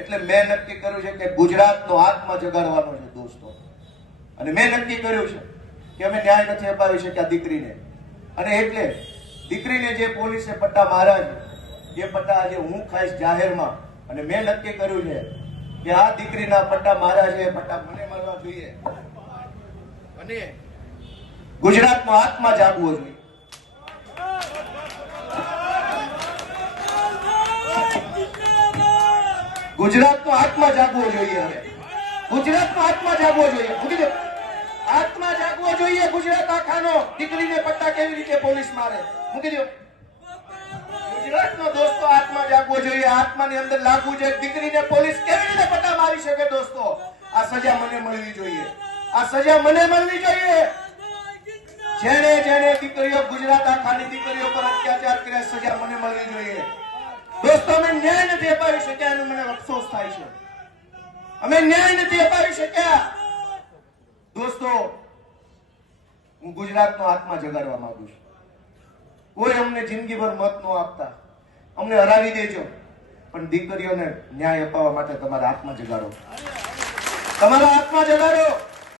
એટલે મેં નક્કી કર્યું છે કે ગુજરાતનો આત્મા જગાડવાનો છે દોસ્તો. અને મેં નક્કી કર્યું છે કે અમે ન્યાય નથી અપાવી શક્યા દીકરીને, અને એટલે દીકરીને જે પોલીસે પટ્ટા માર્યા છે એ પટ્ટા આજે હું ખાઈશ જાહેરમાં. અને મેં નક્કી કર્યું છે કે આ દીકરીના પટ્ટા માર્યા છે એ પટ્ટા મને મળવા જોઈએ, અને ગુજરાતનો આત્મા જાગવો જોઈએ. ગુજરાતનો આત્મા જાગવો જોઈએ. હવે ગુજરાતનો આત્મા જાગવો જોઈએ. આત્મા જાગવો જોઈએ ગુજરાત આખાનો. દીકરીને પટ્ટા કેવી રીતે પોલીસ મારે, મૂકી દો. ગુજરાતનો દોસ્તો આત્મા જાગવો જોઈએ. આત્માની અંદર લાગવું જોઈએ. દીકરીને પોલીસ કેવી રીતે પટ્ટા મારી શકે દોસ્તો? આ સજા મને મળવી જોઈએ. આ સજા મને મળવી જોઈએ. જેને જેને દીકરીઓ, ગુજરાત આખાની દીકરીઓ પર અત્યાચાર કર્યા, સજા મને મળવી જોઈએ. દોસ્તો, અમે ન્યાય નથી અપાવી શક્યા એનો મને અફસોસ થાય છે. અમે ન્યાય નથી અપાવી શક્યા. દોસ્તો, હું ગુજરાતનો આત્મા જગાડવા માંગુ છું. કોઈ અમને જિંદગીભર મત ન આપતા, અમને હરાવી દેજો, પણ દીકરીઓને ન્યાય અપાવવા માટે તમારા આત્મા જગાડો. તમારા આત્મા જગાડો.